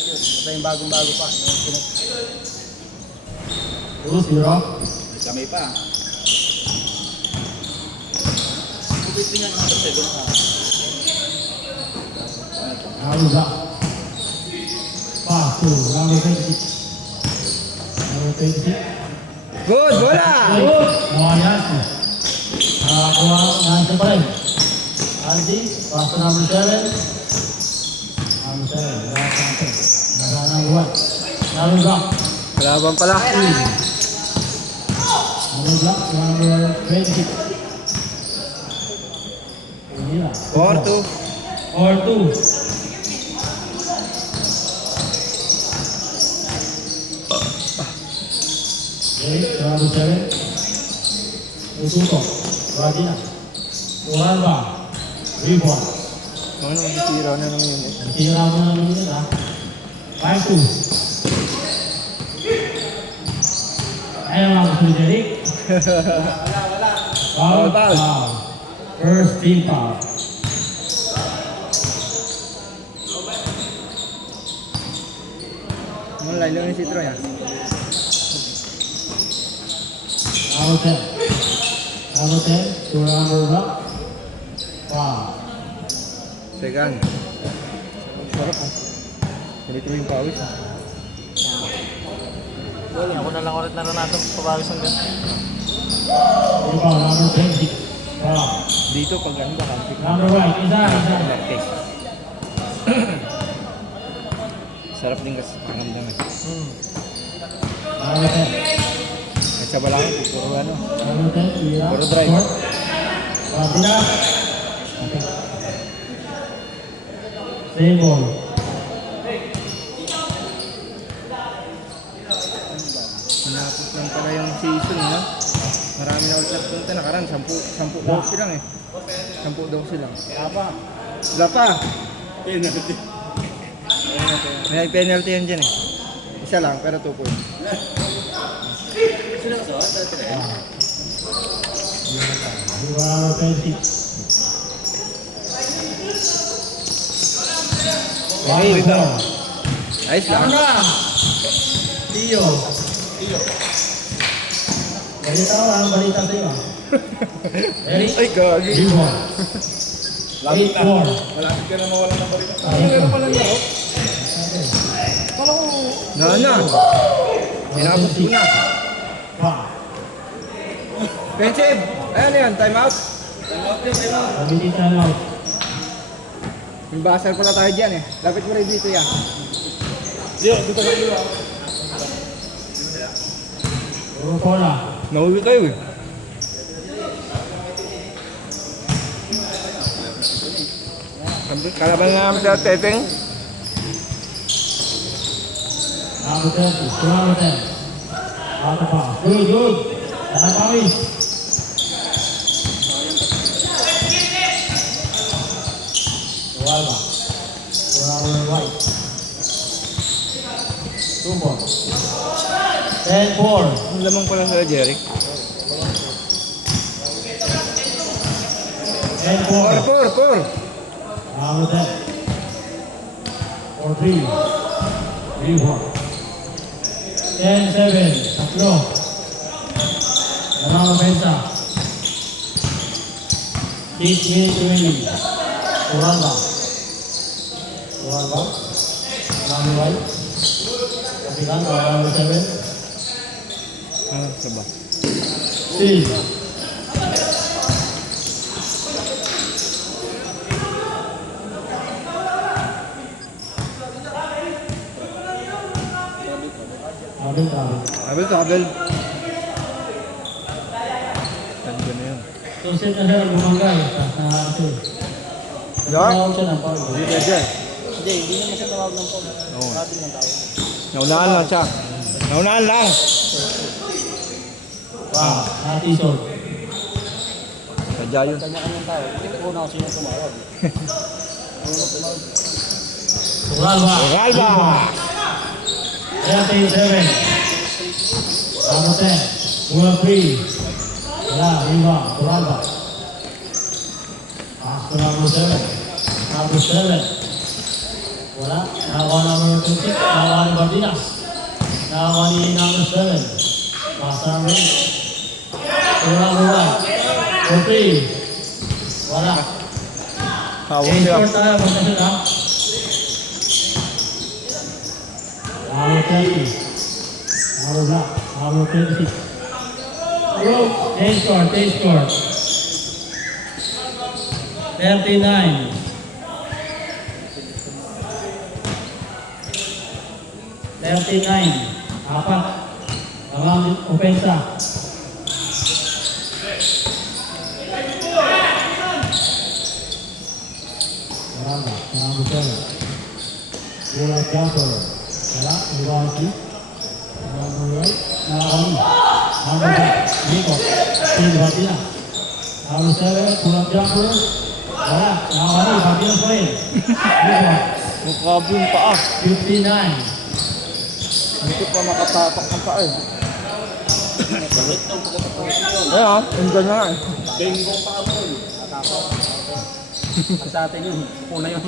Ito yung bagong-bago pa. 2-0. Kami pa. Kubit din yan number 7 ha. Aruza. Pass to number 26. Number 26. Good, bola! Good. Mahayashi. Nakakuha ng isa pa rin. Andy, pass to number 7. Number 7. Nasa number 1. Aruza. Kalaban pala. Aruza, number 26. 4-2. 4-2. Okay, number 7. Usuko. Rajina. Uralba. Rebound. Ano naman sisira na naman yun eh. Sira mo na naman yun ha. 5-2. Ayaw nga gusto ni Derek. Foul. Foul. Foul. First team foul. Ano line lang yung si Troy ah. Number 10. Number 10. To number block. Wow. Second. Sarap ah. Ganito yung pawis ah. Ako na lang ulit naranasan pabawis ang ganun. Rebound, number 20. Wow. Dito pag ano ba kantik. Number 1. Isa. Okay. Sarap din kasi pakiramdaman. Number 10. Sa balangan po, puro ano. Number 10. Tira. Puro drive. Tira. Okay. Same ball. Sinapos lang pala yung season, no? Marami na ulit nagpunta. Nakaraan, 10 daw silang eh. 10 daw silang. Wala pa. Penalty. May penalty yan dyan eh. Isa lang, pero 2 points. Sino sa dati rin? Number 20. Okay, ito. Ayos lang. Tio. Balita ko ang balita sa'yo ah. Eric? Ay, gagi. Rebound. 8-4. Malapit ka na mawalan ng balita. Meron pala niya, oh. Na. Tinapos ko na. Defensive. Ayan yan, time out. Pabilis na lang. May basal pala tayo dyan eh. Lapit mo rin dito yan. Dito ka dito. Puro bola. Nahuli tayo eh. Kalaban nga namin sa Tepeng. Number 10. Number 10. Out of bounds. Good. Tanang pawis. Tuwalba. Number 1. Tumbon. 10-4. Ang lamang pala sa Jerry. 10-4. 4. Number 10. 4-3. 3-4. 10-7. Tatlo. Dalawang pensa. 8 minutes remaining. Tuwalba. Number 1. Kapitan, number 7. Ano sa ba? Steve. Abel. Tanda na yun. So, set na siya ng bumangga eh. Tapos na ito eh. Tawag siya ng foul. Hindi na dyan. Hindi naman siya tawag ng phone. Oo. Sabi ng tawag. Naunahan lang siya. Naunahan lang. Natisod. Sadya yun. Kanya-kanyang tawag. Hindi ko na sino tumawag. Uralba. 37. Number 10. Number 3. Riva. Uralba. Pass to number 7. Number 7. Wala. Nakakuha number 26. Nakakuha ni Bardinas. Nakakuha ni number 7. Pass number 8. To number 1. To 3. Wala. Hawak Okay, siya. score tayo. Magkasyon ha. Number 30. Number black. Number 26. Change score. Change score. 39. 39. Apat. Ang opensa. Maranda. Number 7. Bola jumper. Wala. Iwansi. Number 8. Nakakami. Number 8. Nico. Tim Batina. Number 7. Bola jumper. Wala. Nakakami. Batina pa rin. Nico. Mukhabing paa. 59. Hindi pa makatapak ng paa eh. Ayun, nandiyan na nga eh. Bengong pa ako yun. Sa atin yun, kuna yun.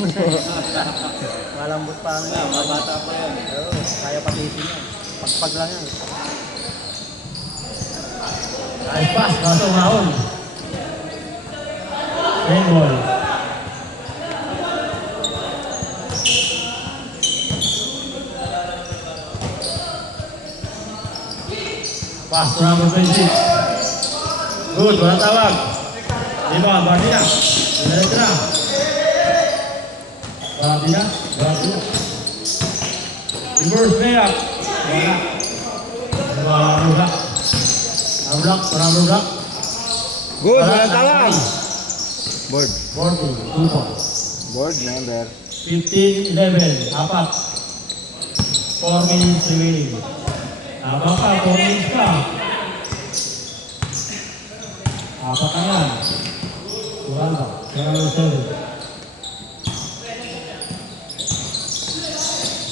Malambot pa ano yan, mabata pa yan. Oo, kaya patisin yan. Pagpag lang yan. Nice pass. Kaso mahon. Same ball. Pass to number 26. Good, wala tawag. Lima, Bardina. Diretso na. Bardina. Reverse layup. Wala. Number black. Number black. Good, walang tawag. Board. 40, 2 points. Board number. 15-11, apat. 4 minutes remaining. Tama pa, 4 minutes pa. Apat na yan. Kurang ba? Number 7.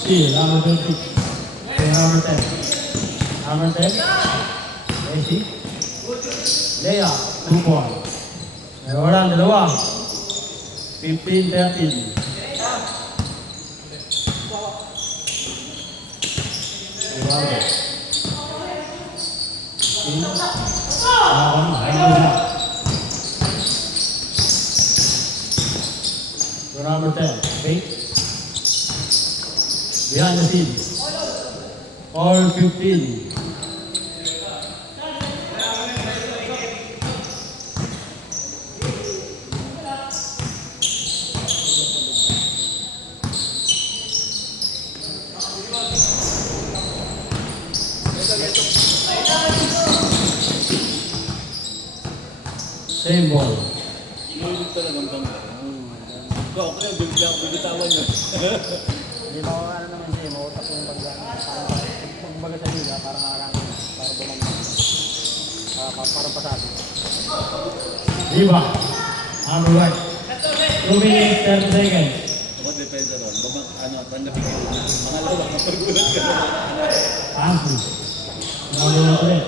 Still, number 26. Number 10. Number 10. Messi. Lea, 2 points. Meron dalawa. 15-13. Number 10, Faith. Behind the scenes. All 15. Same ball. Inulit talagang bangga. Ikaw, ako na, bibitawan nyo. Hindi mo ano naman siya, mautak yung pagbaga sa liga, parang arangin, para bumangga. Parang pasabi. Diba? Number 1. 2 minutes, 30 seconds. Ako, depende ron. Tanda bigay. Mga lawak, mapagulat ka na. Ansi. Number 1 ulit.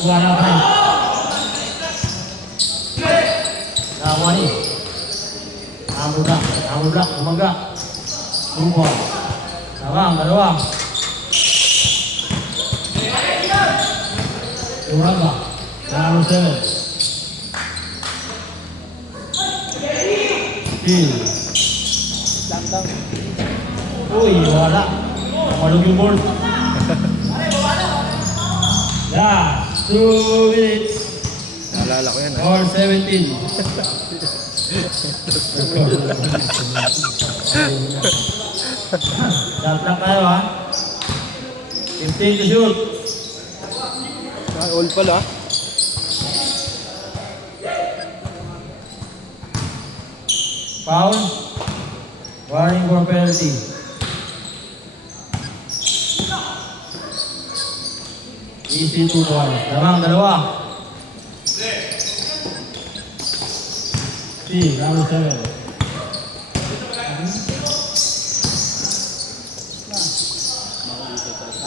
2 na pa rin. Nakuha ni. Number black, umaga. 2 points. Tama, dalawa. Umaga. Number 7. Still. Lang. Uy, wala. Malog yung board. Yeah, 2 minutes. Naalala ko yan. Or 17. Shot lang tayo ha. 15 to shoot. All pala. Foul. Warning for penalty. Easy 2 points. Lamang dalawa. Number 7.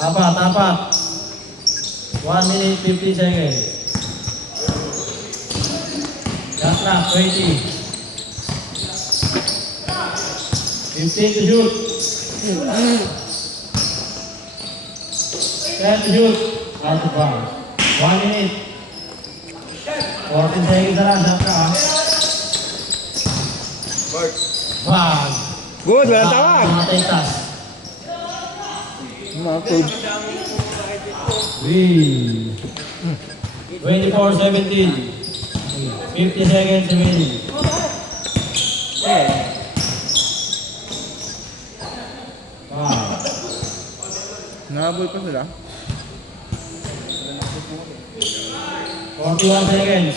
Apat. 1 minute 50 seconds. Shot clock 20. 15 to shoot. 10 to shoot. Out of bounds. 1 minute. 14 seconds na lang. Shot ka ha. Bag. Good, walang tawag. Matay tas. Nakapag. 24-17. 50 seconds remaining. Wow. Nahabol pa sila. 41 seconds.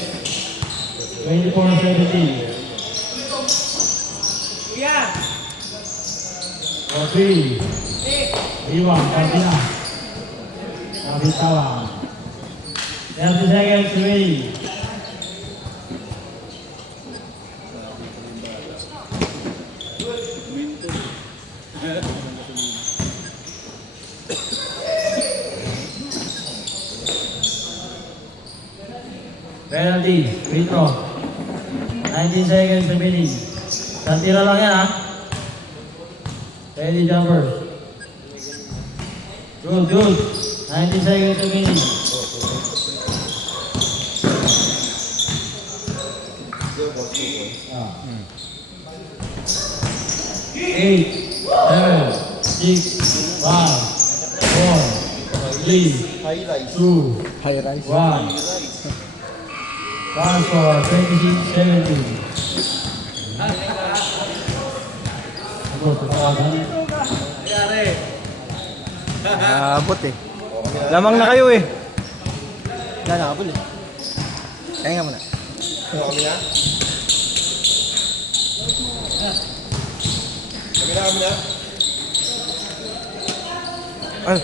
24-17. For 3. 3-1. Kanti na. Nabitawan. 30 seconds remaining. Penalty, free throw. 19 seconds remaining. Santira lang yan ha. Ready jumper. Good, good. 19 seconds remaining. Ah. 8, 7, 6, 5, 4, 3, 2, High rise. 1. Pass for 26-17. Ako, tatawagan. Abot eh. Lamang na kayo eh. Wala, nakapul eh. Kaya nga muna. Ay.